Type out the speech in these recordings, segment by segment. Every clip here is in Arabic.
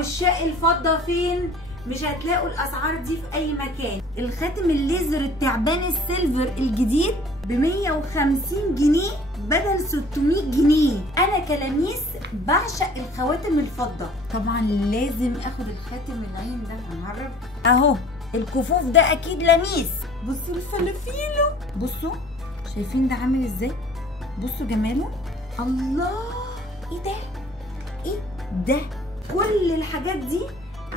عشاق الفضة فين؟ مش هتلاقوا الاسعار دي في اي مكان. الخاتم الليزر التعبان السيلفر الجديد ب 150 جنيه بدل 600 جنيه. انا كلميس بعشق الخواتم الفضة. طبعا لازم اخد الخاتم العين ده. هنعرف اهو الكفوف ده اكيد لميس. بصوا الفلافيلو، بصوا شايفين ده عامل ازاي؟ بصوا جماله. الله، ايه ده؟ ايه ده؟ كل الحاجات دي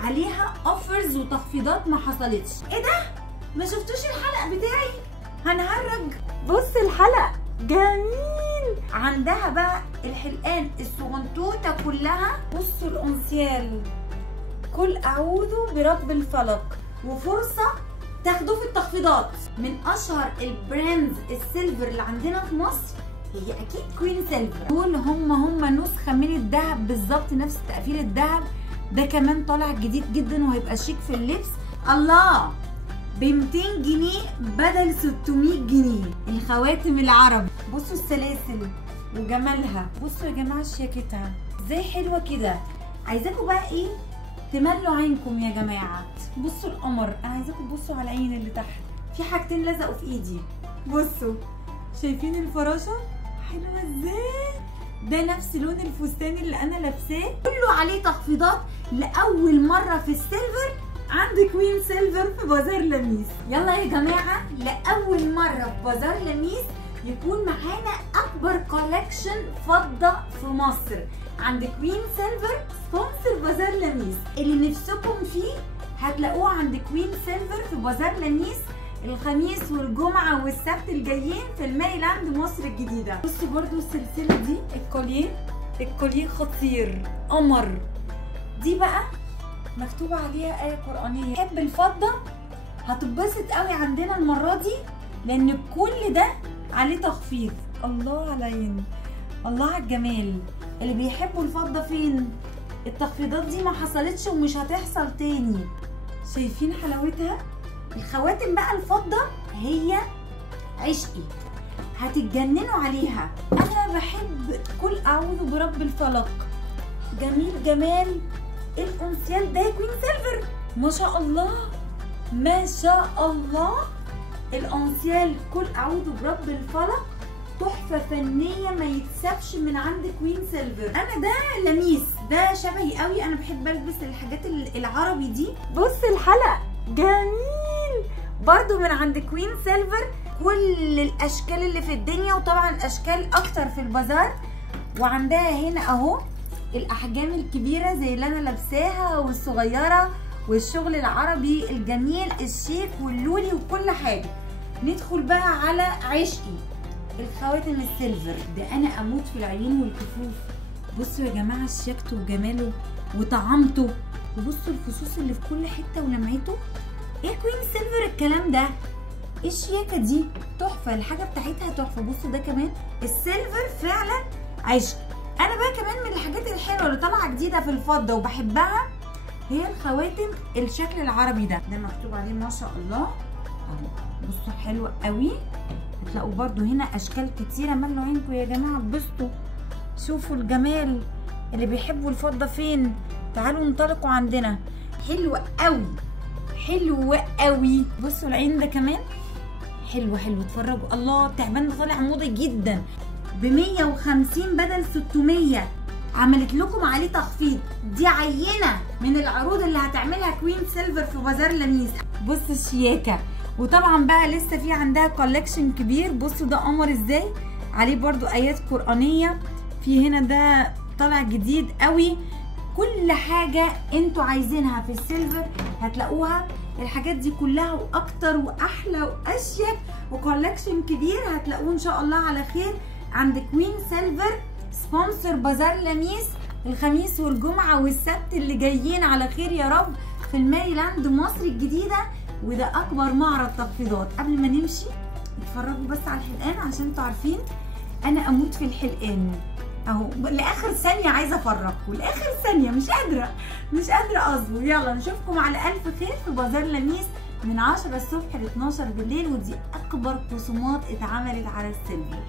عليها اوفرز وتخفيضات ما حصلتش. ايه ده؟ ما شفتوش الحلق بتاعي؟ هنهرج. بص الحلق جميل. عندها بقى الحلقان الصغنطوطه كلها. بصوا الانسيال، قل اعوذ برب الفلق. وفرصه تاخدوه في التخفيضات من اشهر البراندز السيلفر اللي عندنا في مصر. هي اكيد كوين سيلفر. دول هم نسخه من الذهب بالظبط، نفس تقفيل الذهب. ده كمان طالع جديد جدا وهيبقى شيك في اللبس. الله، ب 200 جنيه بدل 600 جنيه. الخواتم العربي، بصوا السلاسل وجمالها. بصوا يا جماعه شياكتها ازاي حلوه كده. عايزاكم بقى ايه؟ تملوا عينكم يا جماعه. بصوا القمر. انا عايزاكم تبصوا على العين اللي تحت. في حاجتين لزقوا في ايدي. بصوا شايفين الفراشه حلوه ازاي؟ ده نفس لون الفستان اللي انا لابساه. كله عليه تخفيضات لاول مره في السيلفر عند كوين سيلفر في بازار لميس. يلا يا جماعه، لاول مره في بازار لميس يكون معانا اكبر كولكشن فضه في مصر عند كوين سيلفر سبونسر بازار لميس. اللي نفسكم فيه هتلاقوه عند كوين سيلفر في بازار لميس الخميس والجمعة والسبت الجايين في الميريلاند مصر الجديدة. بصوا برضو السلسلة دي، الكوليه خطير قمر. دي بقى مكتوب عليها آية قرآنية. تحب الفضة هتتبسط قوي عندنا المرة دي، لأن كل ده عليه تخفيض. الله على العين، الله على الجمال. اللي بيحبوا الفضة فين؟ التخفيضات دي ما حصلتش ومش هتحصل تاني. شايفين حلاوتها؟ الخواتم بقى الفضة هي عشقي، هتتجننوا عليها. انا بحب قل اعوذ برب الفلق. جميل جمال. الانسيال ده كوين سيلفر، ما شاء الله ما شاء الله. الانسيال قل اعوذ برب الفلق تحفه فنيه ما يتسابش من عند كوين سيلفر. انا ده لميس، ده شبهي قوي. انا بحب البس الحاجات العربي دي. بص الحلق جميل برضو من عند كوين سيلفر. كل الاشكال اللي في الدنيا، وطبعا اشكال اكتر في البازار. وعندها هنا اهو الاحجام الكبيره زي اللي انا لابساها والصغيره، والشغل العربي الجميل الشيك واللولي وكل حاجه. ندخل بقى على عشقي الخواتم السيلفر. ده انا اموت في العيون والكفوف. بصوا يا جماعه شياكته وجماله وطعامته. وبصوا الفصوص اللي في كل حته ولمعته. ايه كوين سيلفر الكلام ده؟ ايه الشياكه دي؟ تحفه، الحاجه بتاعتها تحفه. بصوا ده كمان السيلفر فعلا عشق. انا بقى كمان من الحاجات الحلوه اللي طالعه جديده في الفضه وبحبها هي الخواتم الشكل العربي ده. ده مكتوب عليه ما شاء الله اهو. بصوا حلوه قوي. هتلاقوا برده هنا اشكال كتيره. ملوا عينكم يا جماعه، بصوا شوفوا الجمال. اللي بيحبوا الفضه فين؟ تعالوا انطلقوا عندنا. حلوه قوي حلوه قوي. بصوا العين ده كمان حلو حلو. اتفرجوا، الله التعبان ده طالع موضه جدا. ب 150 بدل 600. عملت لكم عليه تخفيض. دي عينه من العروض اللي هتعملها كوين سيلفر في بازار لميس. بصوا الشياكه. وطبعا بقى لسه في عندها كولكشن كبير. بصوا ده قمر ازاي، عليه برضو ايات قرآنيه. في هنا ده طالع جديد قوي. كل حاجه انتوا عايزينها في السيلفر هتلاقوها. الحاجات دي كلها واكتر واحلى واشيك وكولكشن كبير هتلاقوه ان شاء الله على خير عند كوين سيلفر سبونسر بازار لميس الخميس والجمعه والسبت اللي جايين على خير يا رب في الميريلاند مصر الجديده. وده اكبر معرض تخفيضات. قبل ما نمشي اتفرجوا بس على الحلقان عشان انتوا عارفين انا اموت في الحلقان اهو. لاخر ثانيه عايزه افرجكم، لاخر ثانيه مش قادره اصبر. يلا نشوفكم على الف خير في بازار لميس من 10 الصبح ل 12 بالليل. ودي اكبر خصومات اتعملت على السيلفر.